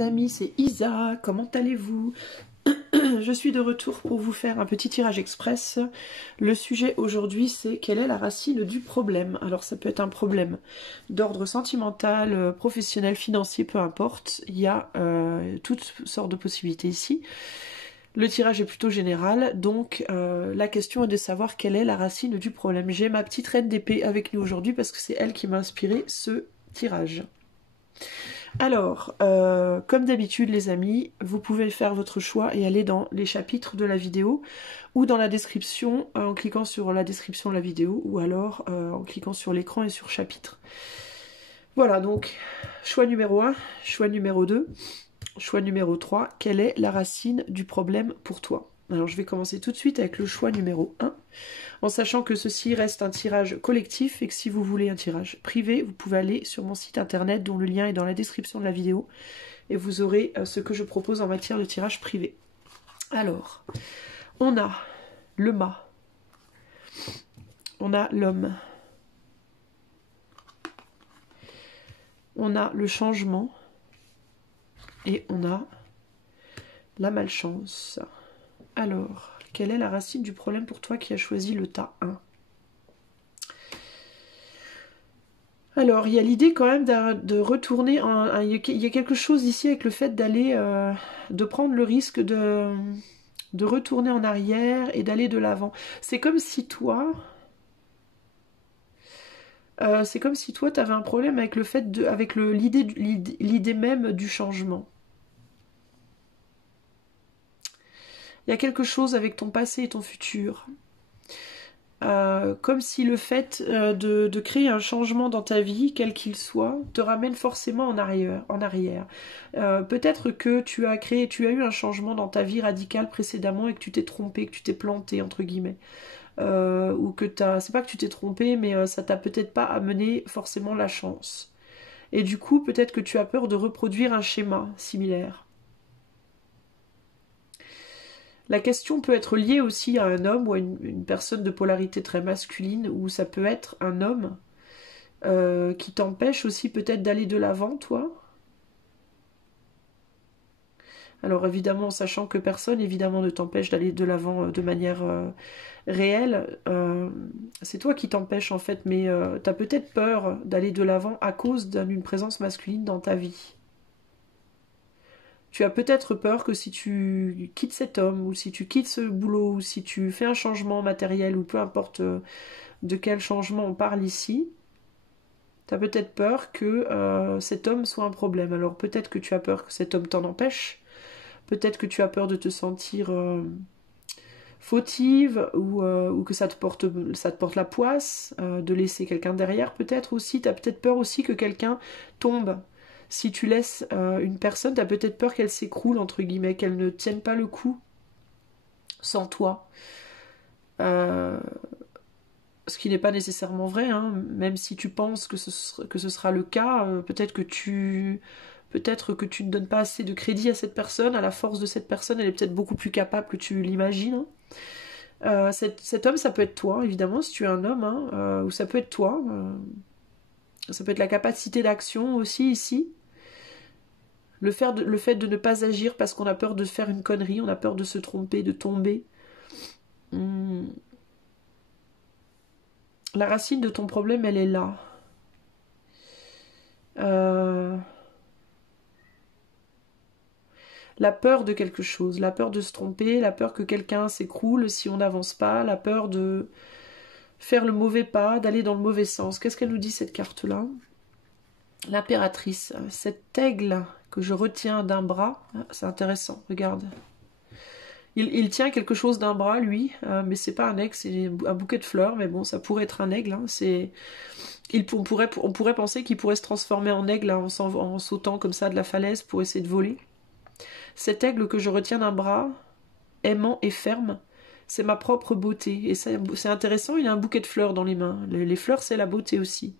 les amis, c'est Isa, comment allez-vous? Je suis de retour pour vous faire un petit tirage express. Le sujet aujourd'hui c'est quelle est la racine du problème. Alors ça peut être un problème d'ordre sentimental, professionnel, financier, peu importe. Il y a toutes sortes de possibilités ici. Le tirage est plutôt général, donc la question est de savoir quelle est la racine du problème. J'ai ma petite reine d'épée avec nous aujourd'hui parce que c'est elle qui m'a inspiré ce tirage. Alors, comme d'habitude les amis, vous pouvez faire votre choix et aller dans les chapitres de la vidéo ou dans la description en cliquant sur la description de la vidéo ou alors en cliquant sur l'écran et sur chapitre. Voilà, donc choix numéro 1, choix numéro 2, choix numéro 3, quelle est la racine du problème pour toi? Alors je vais commencer tout de suite avec le choix numéro 1, en sachant que ceci reste un tirage collectif et que si vous voulez un tirage privé, vous pouvez aller sur mon site internet dont le lien est dans la description de la vidéo et vous aurez ce que je propose en matière de tirage privé. Alors, on a le mât, on a l'homme, on a le changement et on a la malchance. Alors, quelle est la racine du problème pour toi qui a choisi le tas 1? Alors, il y a l'idée quand même de retourner, il y a quelque chose ici avec le fait d'aller, de prendre le risque de retourner en arrière et d'aller de l'avant. C'est comme si toi, tu avais un problème avec le fait avec l'idée même du changement. Il y a quelque chose avec ton passé et ton futur. Comme si le fait de créer un changement dans ta vie, quel qu'il soit, te ramène forcément en arrière. Peut-être que tu as eu un changement dans ta vie radicale précédemment et que tu t'es trompé, que tu t'es planté, entre guillemets. Ou que c'est pas que tu t'es trompé, mais ça t'a peut-être pas amené forcément la chance. Et du coup, peut-être que tu as peur de reproduire un schéma similaire. La question peut être liée aussi à un homme ou à une personne de polarité très masculine, ou ça peut être un homme qui t'empêche aussi peut-être d'aller de l'avant, toi. Alors évidemment, sachant que personne évidemment ne t'empêche d'aller de l'avant de manière réelle, c'est toi qui t'empêches en fait, mais tu as peut-être peur d'aller de l'avant à cause d'une présence masculine dans ta vie. Tu as peut-être peur que si tu quittes cet homme, ou si tu quittes ce boulot, ou si tu fais un changement matériel, ou peu importe de quel changement on parle ici, tu as peut-être peur que cet homme soit un problème. Alors peut-être que tu as peur que cet homme t'en empêche, peut-être que tu as peur de te sentir fautive, ou que ça te porte la poisse, de laisser quelqu'un derrière peut-être aussi. Tu as peut-être peur aussi que quelqu'un tombe. Si tu laisses une personne, tu as peut-être peur qu'elle s'écroule, entre guillemets, qu'elle ne tienne pas le coup sans toi. Ce qui n'est pas nécessairement vrai, hein, même si tu penses que ce sera le cas, peut-être que tu ne donnes pas assez de crédit à cette personne, à la force de cette personne, elle est peut-être beaucoup plus capable que tu l'imagines. Cet homme, ça peut être toi, évidemment, si tu es un homme, hein, ou ça peut être toi. Ça peut être la capacité d'action aussi, ici. Le fait de ne pas agir parce qu'on a peur de faire une connerie, on a peur de se tromper, de tomber. La racine de ton problème, elle est là. La peur de quelque chose, la peur de se tromper, la peur que quelqu'un s'écroule si on n'avance pas, la peur de faire le mauvais pas, d'aller dans le mauvais sens. Qu'est-ce qu'elle nous dit cette carte-là? L'impératrice, cet aigle que je retiens d'un bras, c'est intéressant, regarde. Il tient quelque chose d'un bras, lui, mais c'est pas un aigle, c'est un bouquet de fleurs, mais bon, ça pourrait être un aigle. Hein, on pourrait penser qu'il pourrait se transformer en aigle hein, en sautant comme ça de la falaise pour essayer de voler. Cet aigle que je retiens d'un bras, aimant et ferme, c'est ma propre beauté. Et c'est intéressant, il a un bouquet de fleurs dans les mains. Les fleurs, c'est la beauté aussi.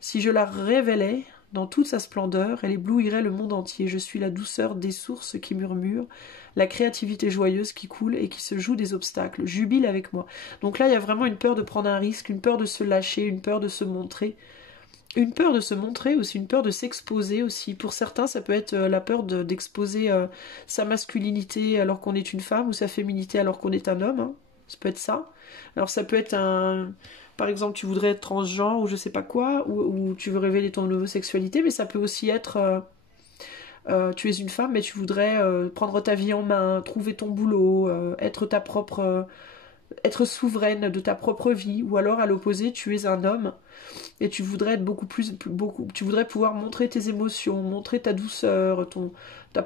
Si je la révélais, dans toute sa splendeur, elle éblouirait le monde entier. Je suis la douceur des sources qui murmurent, la créativité joyeuse qui coule et qui se joue des obstacles. Jubile avec moi. Donc là, il y a vraiment une peur de prendre un risque, une peur de se lâcher, une peur de se montrer. Une peur de se montrer aussi, une peur de s'exposer aussi. Pour certains, ça peut être la peur d'exposer sa masculinité alors qu'on est une femme ou sa féminité alors qu'on est un homme, hein. Ça peut être ça. Alors ça peut être un... Par exemple, tu voudrais être transgenre ou je sais pas quoi, ou tu veux révéler ton homosexualité, mais ça peut aussi être... tu es une femme, mais tu voudrais prendre ta vie en main, trouver ton boulot, être ta propre... être souveraine de ta propre vie. Ou alors, à l'opposé, tu es un homme et tu voudrais être tu voudrais pouvoir montrer tes émotions, montrer ta douceur, la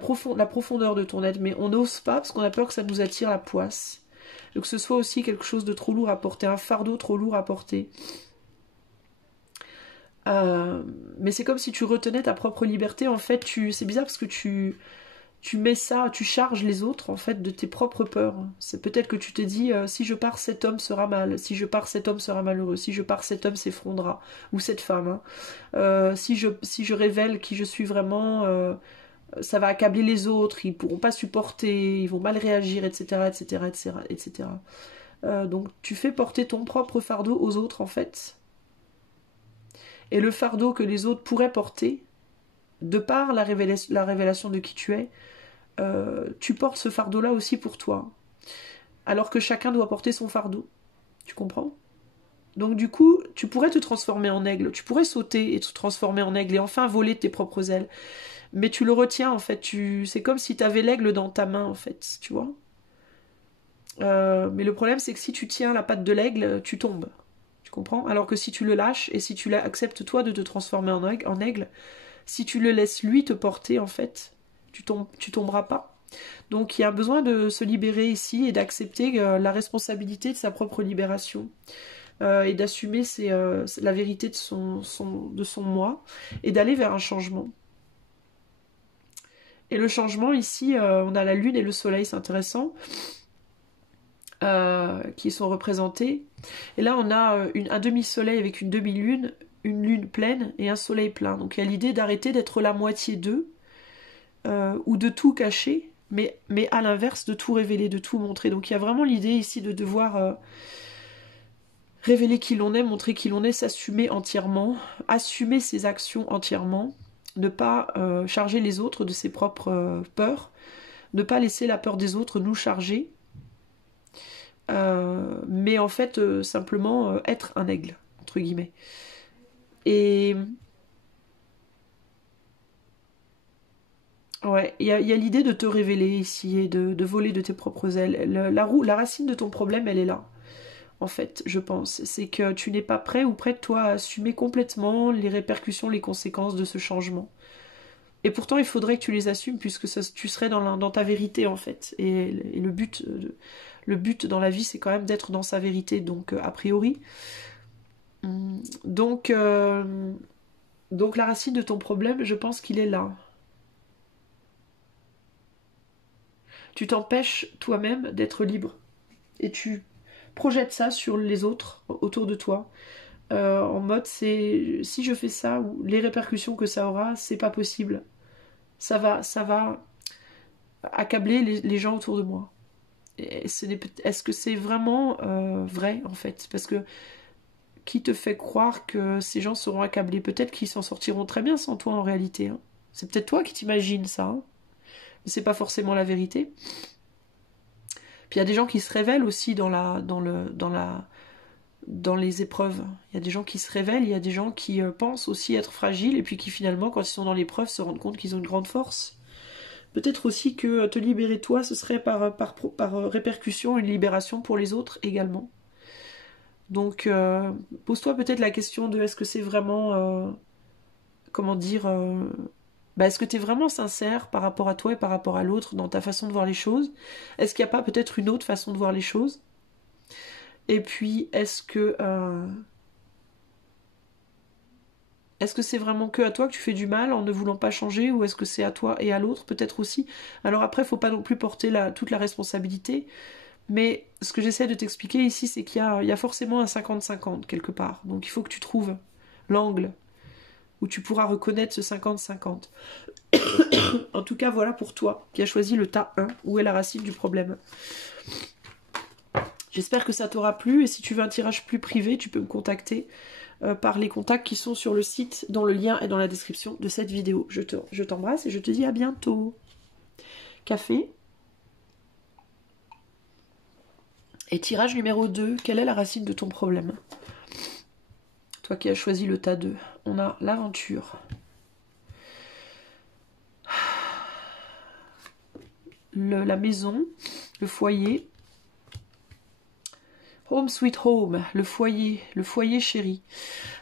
profondeur de ton être, mais on n'ose pas parce qu'on a peur que ça nous attire la poisse. Donc que ce soit aussi quelque chose de trop lourd à porter, un fardeau trop lourd à porter. Mais c'est comme si tu retenais ta propre liberté. En fait, c'est bizarre parce que tu mets ça, tu charges les autres en fait de tes propres peurs. C'est peut-être que tu te dis si je pars, cet homme sera mal, si je pars, cet homme sera malheureux, si je pars, cet homme s'effondrera, ou cette femme, hein. Si je révèle qui je suis vraiment, ça va accabler les autres, ils pourront pas supporter, ils vont mal réagir, etc., etc., etc., etc. Donc tu fais porter ton propre fardeau aux autres en fait. Et le fardeau que les autres pourraient porter, de par la révélation de qui tu es, tu portes ce fardeau-là aussi pour toi. Alors que chacun doit porter son fardeau. Tu comprends? Donc du coup, tu pourrais te transformer en aigle. Tu pourrais sauter et te transformer en aigle et enfin voler de tes propres ailes. Mais tu le retiens en fait. C'est comme si tu avais l'aigle dans ta main en fait. Tu vois? Mais le problème c'est que si tu tiens la patte de l'aigle, tu tombes. Tu comprends? Alors que si tu le lâches et si tu acceptes toi de te transformer en aigle, si tu le laisses lui te porter en fait, tu tomberas pas. Donc il y a besoin de se libérer ici et d'accepter la responsabilité de sa propre libération et d'assumer la vérité de son moi et d'aller vers un changement. Et le changement ici, on a la lune et le soleil, c'est intéressant, qui sont représentés. Et là on a un demi-soleil avec une demi-lune, une lune pleine et un soleil plein. Donc il y a l'idée d'arrêter d'être la moitié d'eux, ou de tout cacher, mais à l'inverse de tout révéler, de tout montrer. Donc il y a vraiment l'idée ici de devoir révéler qui l'on est, montrer qui l'on est, s'assumer entièrement, assumer ses actions entièrement, ne pas charger les autres de ses propres peurs, ne pas laisser la peur des autres nous charger, mais en fait simplement être un aigle, entre guillemets. Et ouais, il y a l'idée de te révéler ici et de voler de tes propres ailes. La racine de ton problème, elle est là, en fait, je pense. C'est que tu n'es pas prêt ou prête, toi, à assumer complètement les répercussions, les conséquences de ce changement. Et pourtant, il faudrait que tu les assumes puisque tu serais dans ta vérité, en fait. Et le but dans la vie, c'est quand même d'être dans sa vérité, donc a priori. Donc la racine de ton problème, je pense qu'il est là. Tu t'empêches toi-même d'être libre. Et tu projettes ça sur les autres autour de toi. En mode, si je fais ça, ou les répercussions que ça aura, c'est pas possible. Ça va accabler les gens autour de moi. Est-ce que c'est vraiment vrai, en fait? Parce que qui te fait croire que ces gens seront accablés? Peut-être qu'ils s'en sortiront très bien sans toi, en réalité, hein. C'est peut-être toi qui t'imagines ça, hein. Mais c'est pas forcément la vérité. Puis il y a des gens qui se révèlent aussi dans les épreuves. Il y a des gens qui se révèlent, il y a des gens qui pensent aussi être fragiles et puis qui finalement, quand ils sont dans l'épreuve, se rendent compte qu'ils ont une grande force. Peut-être aussi que te libérer toi, ce serait par répercussion une libération pour les autres également. Donc pose-toi peut-être la question de est-ce que c'est vraiment... comment dire... est-ce que tu es vraiment sincère par rapport à toi et par rapport à l'autre dans ta façon de voir les choses? Est-ce qu'il n'y a pas peut-être une autre façon de voir les choses? Et puis, est-ce que c'est vraiment que à toi que tu fais du mal en ne voulant pas changer, ou est-ce que c'est à toi et à l'autre peut-être aussi? Alors après, il ne faut pas non plus porter toute la responsabilité, mais ce que j'essaie de t'expliquer ici, c'est qu'il y a forcément un 50-50 quelque part. Donc il faut que tu trouves l'angle où tu pourras reconnaître ce 50-50. En tout cas, voilà pour toi qui as choisi le tas 1, où est la racine du problème. J'espère que ça t'aura plu, et si tu veux un tirage plus privé, tu peux me contacter par les contacts qui sont sur le site, dont le lien est dans la description de cette vidéo. Je t'embrasse et je te dis à bientôt. Café. Et tirage numéro 2, quelle est la racine de ton problème? Toi qui as choisi le tas 2, on a l'aventure. La maison, le foyer. Home sweet home, le foyer chéri.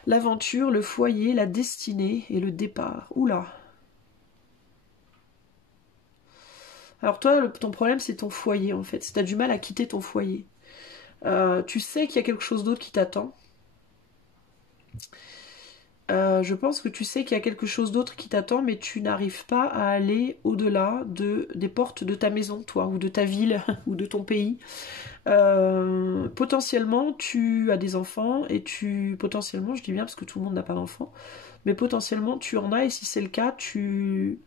L'aventure, le foyer, la destinée et le départ. Oula. Alors toi, ton problème, c'est ton foyer en fait. Tu as du mal à quitter ton foyer. Tu sais qu'il y a quelque chose d'autre qui t'attend. Je pense que tu sais qu'il y a quelque chose d'autre qui t'attend, mais tu n'arrives pas à aller au-delà des portes de ta maison, toi, ou de ta ville, ou de ton pays. Potentiellement, tu as des enfants, et potentiellement, je dis bien parce que tout le monde n'a pas d'enfants, mais potentiellement, tu en as, et si c'est le cas, tu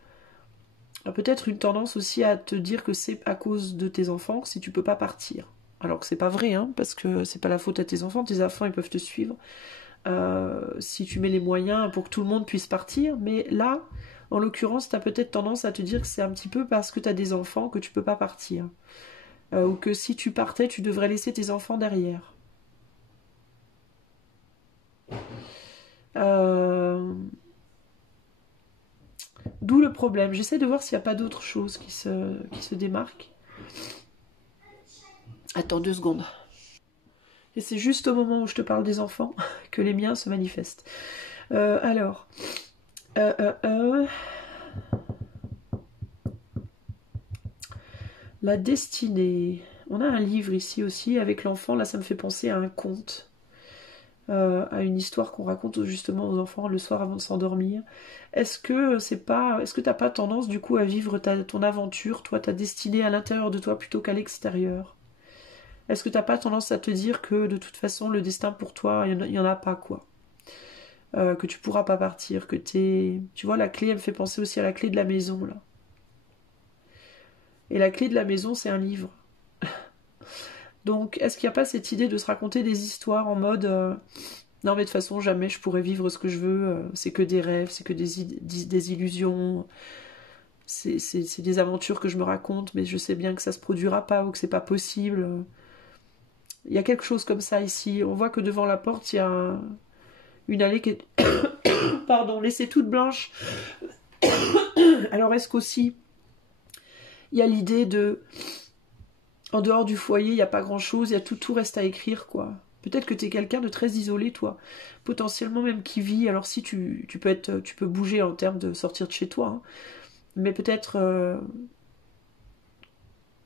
as peut-être une tendance aussi à te dire que c'est à cause de tes enfants si tu peux pas partir. Alors que c'est pas vrai, hein, parce que c'est pas la faute à tes enfants ils peuvent te suivre. Si tu mets les moyens pour que tout le monde puisse partir, mais là, en l'occurrence, tu as peut-être tendance à te dire que c'est un petit peu parce que tu as des enfants que tu peux pas partir. Ou que si tu partais, tu devrais laisser tes enfants derrière. D'où le problème. J'essaie de voir s'il n'y a pas d'autre chose qui se démarque. Attends 2 secondes. Et c'est juste au moment où je te parle des enfants que les miens se manifestent. Alors. La destinée. On a un livre ici aussi avec l'enfant. Là, ça me fait penser à un conte. À une histoire qu'on raconte justement aux enfants le soir avant de s'endormir. Est-ce que t'as pas tendance du coup à vivre ton aventure, toi, ta destinée à l'intérieur de toi plutôt qu'à l'extérieur? Est-ce que t'as pas tendance à te dire que de toute façon le destin pour toi, il y en a pas quoi, que tu pourras pas partir, que tu vois, la clé, elle me fait penser aussi à la clé de la maison là. Et la clé de la maison, c'est un livre. Donc, est-ce qu'il n'y a pas cette idée de se raconter des histoires en mode non mais de toute façon jamais je pourrais vivre ce que je veux, c'est que des rêves, c'est que des illusions, c'est des aventures que je me raconte, mais je sais bien que ça se produira pas ou que c'est pas possible. Il y a quelque chose comme ça ici. On voit que devant la porte, il y a une allée qui est pardon, laissée toute blanche. Alors est-ce qu'aussi il y a l'idée de en dehors du foyer, il n'y a pas grand-chose, il y a tout reste à écrire, quoi. Peut-être que tu es quelqu'un de très isolé, toi. Potentiellement même qui vit. Alors si tu peux bouger en termes de sortir de chez toi, hein. Mais peut-être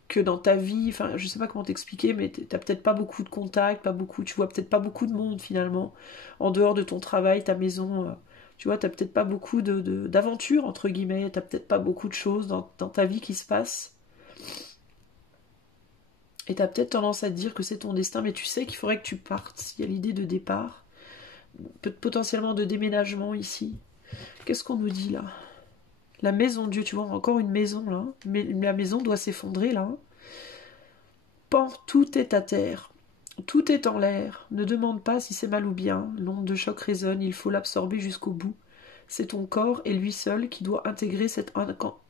que dans ta vie, enfin, je sais pas comment t'expliquer, mais t'as peut-être pas beaucoup de contacts, tu vois peut-être pas beaucoup de monde finalement. En dehors de ton travail, ta maison, tu vois, t'as peut-être pas beaucoup d'aventures, entre guillemets, t'as peut-être pas beaucoup de choses dans ta vie qui se passent. Et t'as peut-être tendance à te dire que c'est ton destin, mais tu sais qu'il faudrait que tu partes. Il y a l'idée de départ, potentiellement de déménagement ici. Qu'est-ce qu'on nous dit là? La maison, Dieu, tu vois, encore une maison là. Mais la maison doit s'effondrer là. Pan, tout est à terre. Tout est en l'air. Ne demande pas si c'est mal ou bien. L'onde de choc résonne, il faut l'absorber jusqu'au bout. C'est ton corps et lui seul qui doit intégrer cette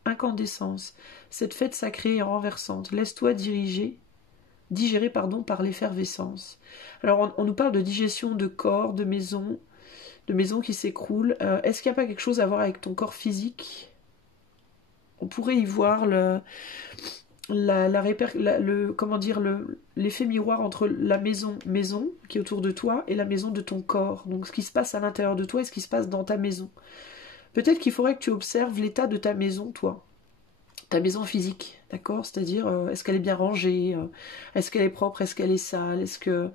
incandescence, cette fête sacrée et renversante. Laisse-toi digéré par l'effervescence. Alors on nous parle de digestion de corps, de maison qui s'écroule. Est-ce qu'il n'y a pas quelque chose à voir avec ton corps physique? On pourrait y voir l'effet miroir entre la maison qui est autour de toi et la maison de ton corps. Donc ce qui se passe à l'intérieur de toi et ce qui se passe dans ta maison. Peut-être qu'il faudrait que tu observes l'état de ta maison, toi. Ta maison physique, d'accord? C'est-à-dire, est-ce qu'elle est bien rangée? Est-ce qu'elle est propre? Est-ce qu'elle est sale? Est-ce que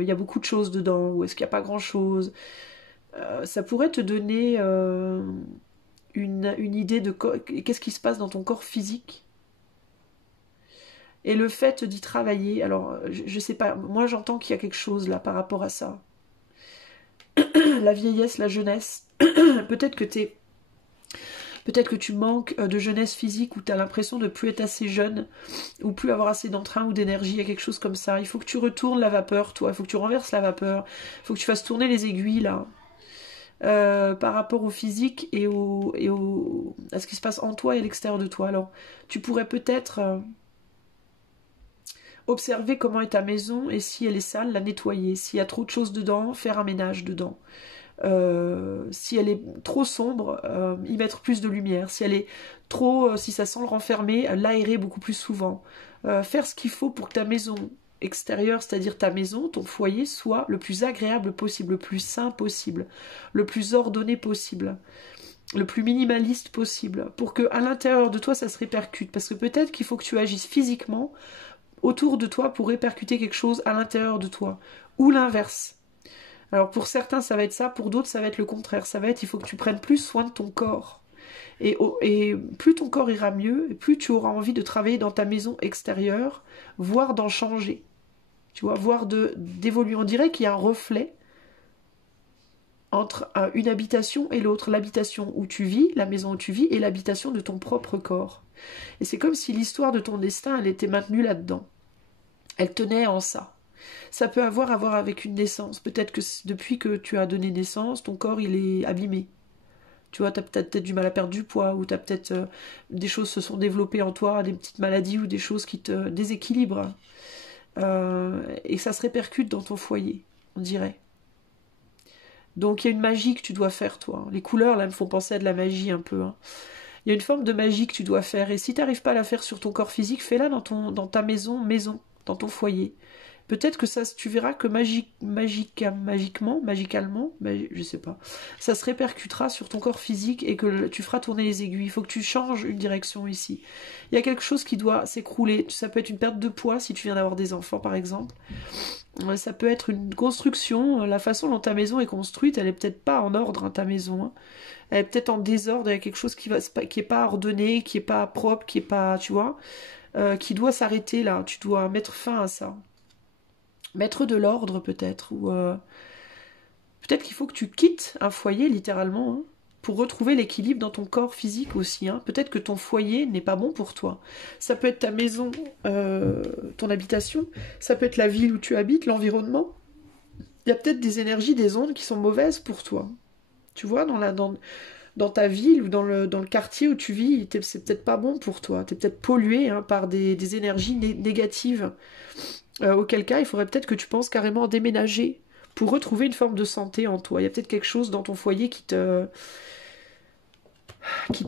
il y a beaucoup de choses dedans? Ou est-ce qu'il n'y a pas grand-chose? Ça pourrait te donner une idée de qu'est-ce qui se passe dans ton corps physique. Et le fait d'y travailler, alors, je sais pas, moi j'entends qu'il y a quelque chose là par rapport à ça. La vieillesse, la jeunesse, peut-être que t'es Peut-être que tu manques de jeunesse physique ou tu as l'impression de plus être assez jeune ou plus avoir assez d'entrain ou d'énergie, il y a quelque chose comme ça. Il faut que tu retournes la vapeur, toi. Il faut que tu renverses la vapeur. Il faut que tu fasses tourner les aiguilles, là. Par rapport au physique et à ce qui se passe en toi et à l'extérieur de toi. Alors, tu pourrais peut-être observer comment est ta maison et si elle est sale, la nettoyer. S'il y a trop de choses dedans, faire un ménage dedans. Si elle est trop sombre, y mettre plus de lumière. Si elle est trop, si ça sent le renfermer, l'aérer beaucoup plus souvent. Faire ce qu'il faut pour que ta maison extérieure, c'est-à-dire ta maison, ton foyer, soit le plus agréable possible, le plus sain possible, le plus ordonné possible, le plus minimaliste possible, pour que à l'intérieur de toi ça se répercute. Parce que peut-être qu'il faut que tu agisses physiquement autour de toi pour répercuter quelque chose à l'intérieur de toi, ou l'inverse. Alors pour certains ça va être ça, pour d'autres ça va être le contraire, ça va être il faut que tu prennes plus soin de ton corps. Et plus ton corps ira mieux, et plus tu auras envie de travailler dans ta maison extérieure, voire d'en changer. Tu vois, voire d'évoluer. On dirait qu'il y a un reflet entre une habitation et l'autre. L'habitation où tu vis, la maison où tu vis, et l'habitation de ton propre corps. Et c'est comme si l'histoire de ton destin, elle était maintenue là-dedans. Elle tenait en ça. Ça peut avoir à voir avec une naissance. Peut-être que depuis que tu as donné naissance, ton corps, il est abîmé. Tu vois, tu as peut-être du mal à perdre du poids, ou tu as peut-être des choses se sont développées en toi, des petites maladies ou des choses qui te déséquilibrent. Et ça se répercute dans ton foyer, on dirait. Donc il y a une magie que tu dois faire, toi. Les couleurs, là, me font penser à de la magie un peu. Hein. Il y a une forme de magie que tu dois faire. Et si tu n'arrives pas à la faire sur ton corps physique, fais-la dans ta maison, dans ton foyer. Peut-être que ça, tu verras que magicalement, je sais pas, ça se répercutera sur ton corps physique et que tu feras tourner les aiguilles. Il faut que tu changes une direction ici. Il y a quelque chose qui doit s'écrouler. Ça peut être une perte de poids si tu viens d'avoir des enfants, par exemple. Ça peut être une construction. La façon dont ta maison est construite, elle est peut-être pas en ordre, hein, ta maison. Hein. Elle est peut-être en désordre. Il y a quelque chose qui est pas ordonné, qui est pas propre, qui est pas, tu vois, qui doit s'arrêter là. Tu dois mettre fin à ça. Mettre de l'ordre peut-être, ou peut-être qu'il faut que tu quittes un foyer littéralement, hein, pour retrouver l'équilibre dans ton corps physique aussi. Hein. Peut-être que ton foyer n'est pas bon pour toi. Ça peut être ta maison, ton habitation, ça peut être la ville où tu habites, l'environnement. Il y a peut-être des énergies, des ondes qui sont mauvaises pour toi. Tu vois, dans ta ville ou dans le quartier où tu vis, c'est peut-être pas bon pour toi. Tu es peut-être pollué, hein, par des énergies négatives. Auquel cas, il faudrait peut-être que tu penses carrément déménager pour retrouver une forme de santé en toi. Il y a peut-être quelque chose dans ton foyer qui te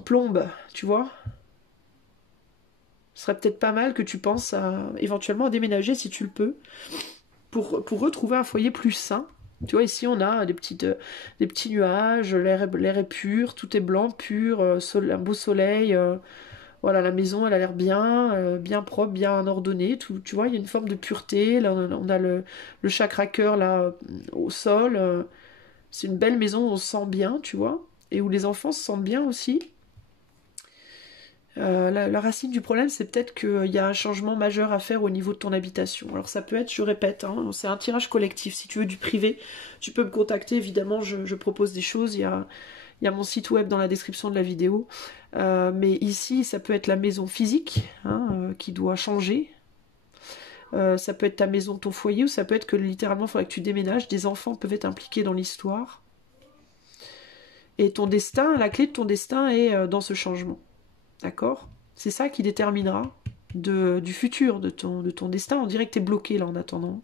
plombe, tu vois. Ce serait peut-être pas mal que tu penses éventuellement à déménager si tu le peux, pour retrouver un foyer plus sain. Tu vois, ici on a des petits nuages, l'air est pur, tout est blanc, pur, un beau soleil. Voilà, la maison, elle a l'air bien propre, bien ordonnée. Tu vois, il y a une forme de pureté. Là, on a le chakra cœur là au sol. C'est une belle maison où on se sent bien, tu vois, et où les enfants se sentent bien aussi. La racine du problème, c'est peut-être qu'il y a un changement majeur à faire au niveau de ton habitation. Alors ça peut être, je répète, hein, c'est un tirage collectif. Si tu veux du privé, tu peux me contacter. Évidemment, je propose des choses. Il y a mon site web dans la description de la vidéo. Mais ici, ça peut être la maison physique, hein, qui doit changer. Ça peut être ta maison, ton foyer, ou ça peut être que littéralement, il faudrait que tu déménages. Des enfants peuvent être impliqués dans l'histoire. Et ton destin, la clé de ton destin est dans ce changement. D'accord? C'est ça qui déterminera du futur, de ton destin. On dirait que tu es bloqué là en attendant.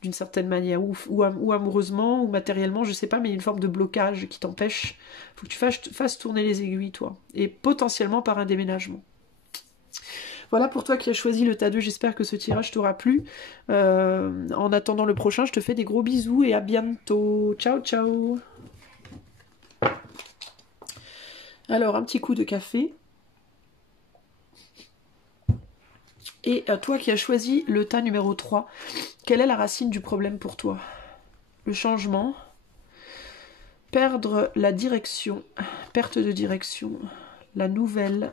D'une certaine manière, ou amoureusement, ou matériellement, je sais pas, mais il y a une forme de blocage qui t'empêche. Il faut que tu fasses tourner les aiguilles, toi. Et potentiellement par un déménagement. Voilà pour toi qui as choisi le tas 2, j'espère que ce tirage t'aura plu. En attendant le prochain, je te fais des gros bisous et à bientôt. Ciao, ciao. Alors, un petit coup de café. Et toi qui as choisi le tas numéro 3, quelle est la racine du problème pour toi? Le changement, perdre la direction, perte de direction, la nouvelle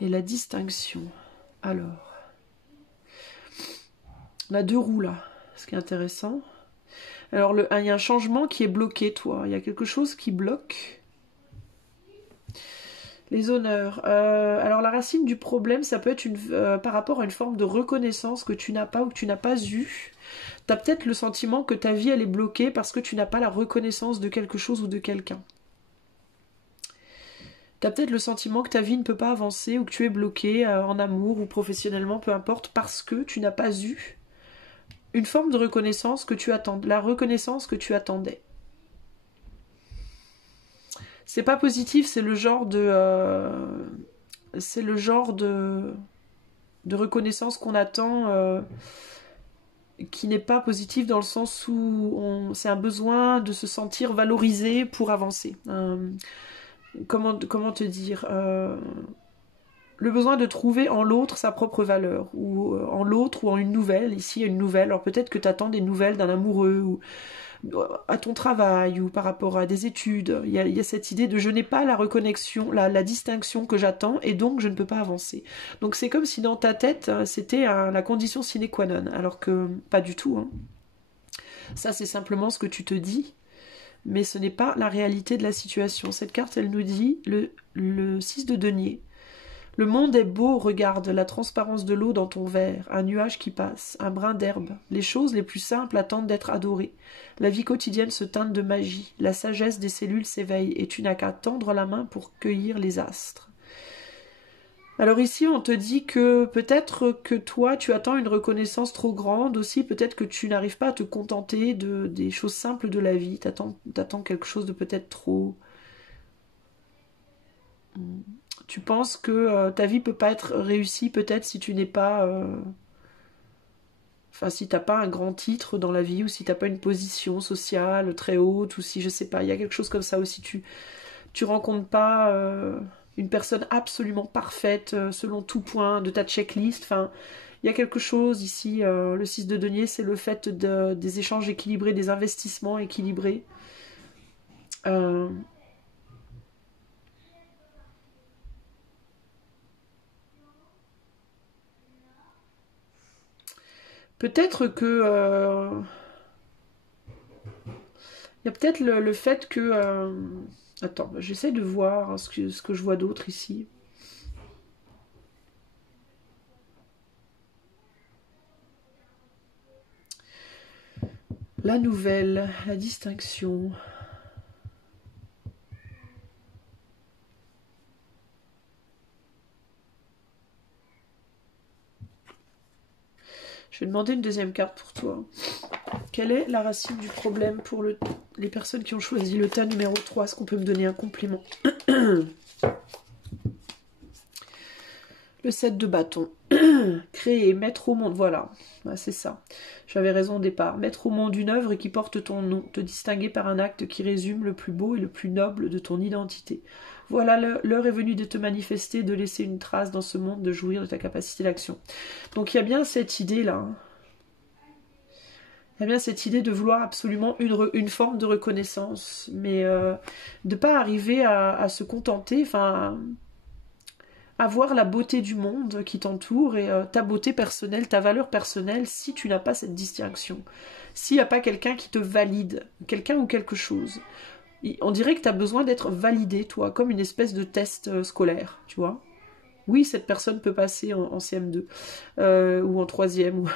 et la distinction. Alors, on a 2 roues là, ce qui est intéressant. Alors, il y a un changement qui est bloqué, toi. Il y a quelque chose qui bloque. Les honneurs. Alors la racine du problème, ça peut être par rapport à une forme de reconnaissance que tu n'as pas ou que tu n'as pas eue. Tu as peut-être le sentiment que ta vie elle est bloquée parce que tu n'as pas la reconnaissance de quelque chose ou de quelqu'un. Tu as peut-être le sentiment que ta vie ne peut pas avancer ou que tu es bloqué en amour ou professionnellement, peu importe, parce que tu n'as pas eu une forme de reconnaissance que tu attendais, la reconnaissance que tu attendais. C'est pas positif, c'est le genre de reconnaissance qu'on attend qui n'est pas positif dans le sens où c'est un besoin de se sentir valorisé pour avancer. Comment te dire le besoin de trouver en l'autre sa propre valeur, ou en l'autre ou en une nouvelle. Ici, il y a une nouvelle. Alors peut-être que tu attends des nouvelles d'un amoureux, ou à ton travail, ou par rapport à des études. Il y a cette idée de je n'ai pas la reconnexion, la distinction que j'attends, et donc je ne peux pas avancer. Donc c'est comme si dans ta tête, c'était la condition sine qua non, alors que pas du tout. Hein. Ça, c'est simplement ce que tu te dis, mais ce n'est pas la réalité de la situation. Cette carte, elle nous dit le 6 de denier. Le monde est beau, regarde la transparence de l'eau dans ton verre, un nuage qui passe, un brin d'herbe. Les choses les plus simples attendent d'être adorées. La vie quotidienne se teinte de magie, la sagesse des cellules s'éveille, et tu n'as qu'à tendre la main pour cueillir les astres. Alors ici, on te dit que peut-être que toi, tu attends une reconnaissance trop grande aussi, peut-être que tu n'arrives pas à te contenter des choses simples de la vie, t'attends quelque chose de peut-être trop... Tu penses que ta vie peut pas être réussie peut-être si tu n'es pas... Enfin, si t'as pas un grand titre dans la vie, ou si t'as pas une position sociale très haute, ou si, je sais pas, il y a quelque chose comme ça aussi, tu rencontres pas une personne absolument parfaite selon tout point de ta checklist. Enfin, il y a quelque chose ici, le 6 de denier, c'est le fait des échanges équilibrés, des investissements équilibrés. Peut-être que... il y a peut-être le fait que... Attends, j'essaie de voir hein, ce que je vois d'autre ici. La nouvelle, la distinction. Je vais demander une deuxième carte pour toi. Quelle est la racine du problème pour les personnes qui ont choisi le tas numéro 3? Est-ce qu'on peut me donner un complément? Le 7 de bâton. Créer, mettre au monde, voilà. C'est ça. J'avais raison au départ. Mettre au monde une œuvre qui porte ton nom. Te distinguer par un acte qui résume le plus beau et le plus noble de ton identité. Voilà, l'heure est venue de te manifester, de laisser une trace dans ce monde, de jouir de ta capacité d'action. Donc il y a bien cette idée-là. Hein. Il y a bien cette idée de vouloir absolument une forme de reconnaissance, mais de ne pas arriver à se contenter, enfin, à voir la beauté du monde qui t'entoure et ta beauté personnelle, ta valeur personnelle, si tu n'as pas cette distinction. S'il n'y a pas quelqu'un qui te valide, quelqu'un ou quelque chose. On dirait que tu as besoin d'être validé, toi, comme une espèce de test scolaire, tu vois. Oui, cette personne peut passer en CM2 ou en 3e. Ou...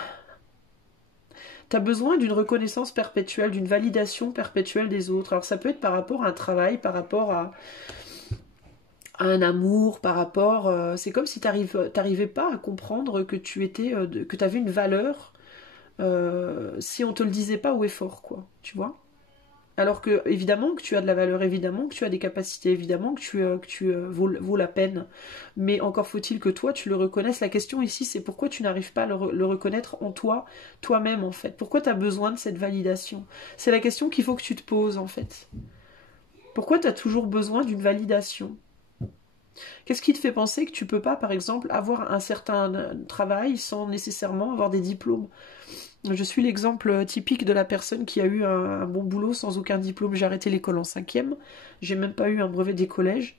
tu as besoin d'une reconnaissance perpétuelle, d'une validation perpétuelle des autres. Alors ça peut être par rapport à un travail, par rapport à un amour, par rapport... c'est comme si tu n'arrivais pas à comprendre que tu avais une valeur si on te le disait pas haut et fort, quoi, tu vois. Alors que, évidemment, que tu as de la valeur, évidemment, que tu as des capacités, évidemment, que tu vaux la peine. Mais encore faut-il que toi, tu le reconnaisses. La question ici, c'est pourquoi tu n'arrives pas à le reconnaître en toi, toi-même, en fait. Pourquoi tu as besoin de cette validation? C'est la question qu'il faut que tu te poses, en fait. Pourquoi tu as toujours besoin d'une validation? Qu'est-ce qui te fait penser que tu peux pas, par exemple, avoir un certain travail sans nécessairement avoir des diplômes? Je suis l'exemple typique de la personne qui a eu un bon boulot sans aucun diplôme. J'ai arrêté l'école en 5e. J'ai même pas eu un brevet des collèges.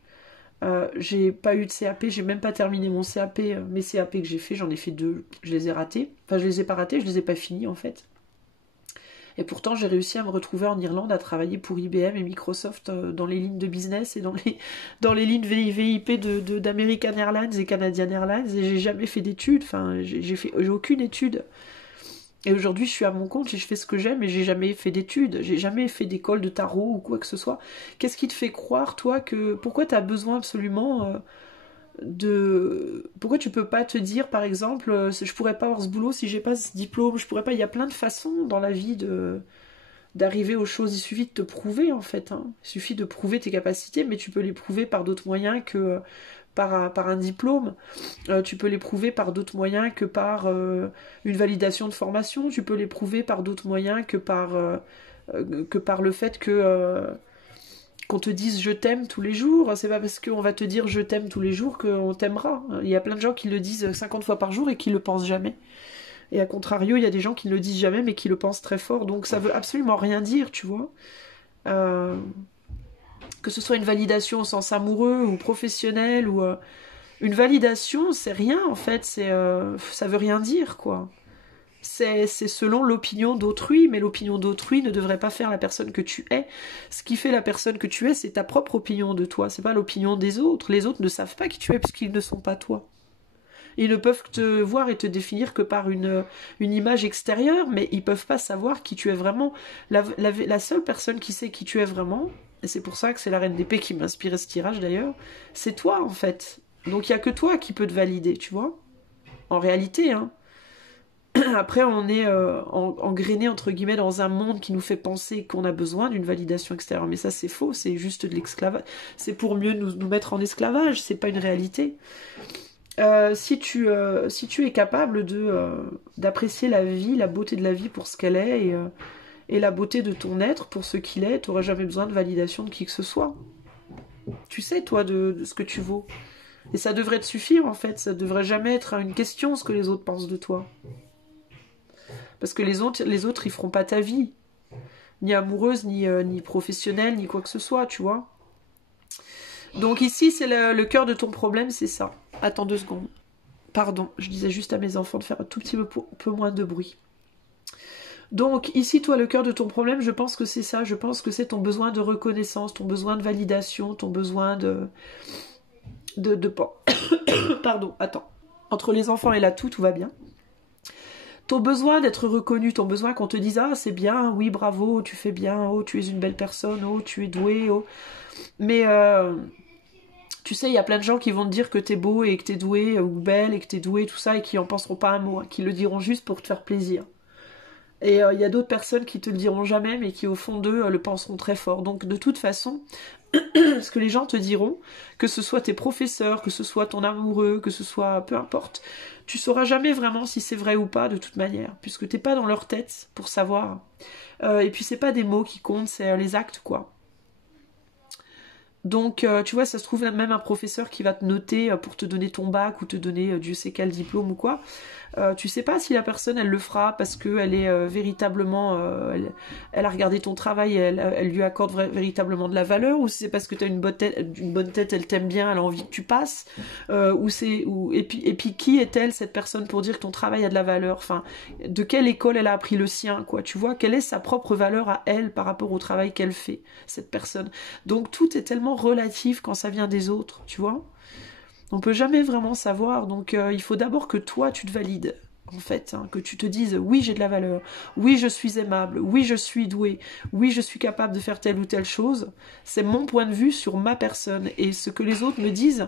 J'ai pas eu de CAP. J'ai même pas terminé mon CAP. Mes CAP que j'ai fait, j'en ai fait 2. Je les ai ratés. Enfin, je les ai pas ratés. Je les ai pas finis en fait. Et pourtant, j'ai réussi à me retrouver en Irlande à travailler pour IBM et Microsoft dans les lignes de business et dans les lignes VIP d'American Airlines et Canadian Airlines, et j'ai jamais fait d'études, enfin, j'ai aucune étude. Et aujourd'hui, je suis à mon compte et je fais ce que j'aime, et j'ai jamais fait d'études, j'ai jamais fait d'école de tarot ou quoi que ce soit. Qu'est-ce qui te fait croire, toi, que... Pourquoi tu as besoin absolument Pourquoi tu peux pas te dire, par exemple, je pourrais pas avoir ce boulot si j'ai pas ce diplôme, je pourrais pas... Il y a plein de façons dans la vie d'arriver aux choses. Il suffit de te prouver, en fait, hein. Il suffit de prouver tes capacités, mais tu peux les prouver par d'autres moyens que par un diplôme. Tu peux les prouver par d'autres moyens que par une validation de formation. Tu peux les prouver par d'autres moyens que par le fait qu'on te dise je t'aime tous les jours. C'est pas parce qu'on va te dire je t'aime tous les jours qu'on t'aimera. Il y a plein de gens qui le disent 50 fois par jour et qui le pensent jamais. Et à contrario, il y a des gens qui ne le disent jamais mais qui le pensent très fort. Donc ça veut absolument rien dire, tu vois. Que ce soit une validation au sens amoureux ou professionnel, ou une validation, c'est rien en fait. Ça veut rien dire, quoi. C'est selon l'opinion d'autrui, mais l'opinion d'autrui ne devrait pas faire la personne que tu es. Ce qui fait la personne que tu es, c'est ta propre opinion de toi, c'est pas l'opinion des autres. Les autres ne savent pas qui tu es puisqu'ils ne sont pas toi. Ils ne peuvent te voir et te définir que par une image extérieure, mais ils peuvent pas savoir qui tu es vraiment. La seule personne qui sait qui tu es vraiment, et c'est pour ça que c'est la Reine d'épée qui m'inspirait ce tirage d'ailleurs, c'est toi en fait. Donc il y a que toi qui peut te valider, tu vois. En réalité, hein. Après, on est engrainé, entre guillemets, dans un monde qui nous fait penser qu'on a besoin d'une validation extérieure. Mais ça, c'est faux, c'est juste de l'esclavage. C'est pour mieux nous mettre en esclavage, c'est pas une réalité. Si tu es capable d'apprécier la vie, la beauté de la vie pour ce qu'elle est, et la beauté de ton être pour ce qu'il est, tu n'auras jamais besoin de validation de qui que ce soit. Tu sais, toi, de ce que tu vaux. Et ça devrait te suffire, en fait. Ça devrait jamais être une question, ce que les autres pensent de toi. Parce que les autres, ils feront pas ta vie. Ni amoureuse, ni professionnelle, ni quoi que ce soit, tu vois. Donc ici, c'est le cœur de ton problème, c'est ça. Attends 2 secondes. Pardon, je disais juste à mes enfants de faire un tout petit peu moins de bruit. Donc ici, toi, le cœur de ton problème, je pense que c'est ça. Je pense que c'est ton besoin de reconnaissance, ton besoin de validation, ton besoin de Pardon, attends. Entre les enfants et la tout va bien. Ton besoin d'être reconnu, ton besoin qu'on te dise « Ah, c'est bien, oui, bravo, tu fais bien, oh, tu es une belle personne, oh, tu es doué, oh... » Mais, tu sais, il y a plein de gens qui vont te dire que t'es beau et que t'es doué, ou belle et que t'es doué, tout ça, et qui en penseront pas un mot, hein, qui le diront juste pour te faire plaisir. Et il y a d'autres personnes qui te le diront jamais, mais qui au fond d'eux le penseront très fort. Donc de toute façon, ce que les gens te diront, que ce soit tes professeurs, que ce soit ton amoureux, que ce soit peu importe, tu sauras jamais vraiment si c'est vrai ou pas de toute manière, puisque t'es pas dans leur tête pour savoir. Et puis c'est pas des mots qui comptent, c'est les actes, quoi. Donc, tu vois, ça se trouve même un professeur qui va te noter pour te donner ton bac ou te donner Dieu sait quel diplôme ou quoi. Tu sais pas si la personne, elle le fera parce qu'elle est véritablement... elle a regardé ton travail et elle lui accorde véritablement de la valeur, ou si c'est parce que tu as une bonne tête, elle t'aime bien, elle a envie que tu passes. Et puis, qui est-elle, cette personne, pour dire que ton travail a de la valeur? Enfin, de quelle école elle a appris le sien, quoi? Tu vois, quelle est sa propre valeur à elle par rapport au travail qu'elle fait, cette personne? Donc, tout est tellement relatif quand ça vient des autres, tu vois. On peut jamais vraiment savoir, donc il faut d'abord que toi tu te valides, en fait, hein, que tu te dises oui j'ai de la valeur, oui je suis aimable, oui je suis doué, oui je suis capable de faire telle ou telle chose. C'est mon point de vue sur ma personne, et ce que les autres me disent,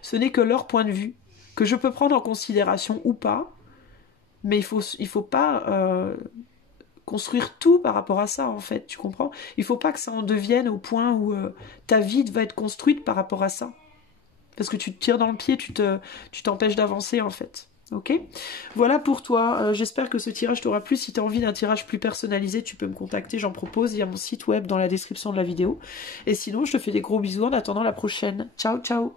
ce n'est que leur point de vue, que je peux prendre en considération ou pas, mais il faut pas construire tout par rapport à ça, en fait, tu comprends? Il faut pas que ça en devienne au point où ta vie va être construite par rapport à ça. Parce que tu te tires dans le pied, tu t'empêches d'avancer, en fait. Ok? Voilà pour toi. J'espère que ce tirage t'aura plu. Si tu as envie d'un tirage plus personnalisé, tu peux me contacter, j'en propose. Il y a mon site web dans la description de la vidéo. Et sinon, je te fais des gros bisous en attendant la prochaine. Ciao, ciao!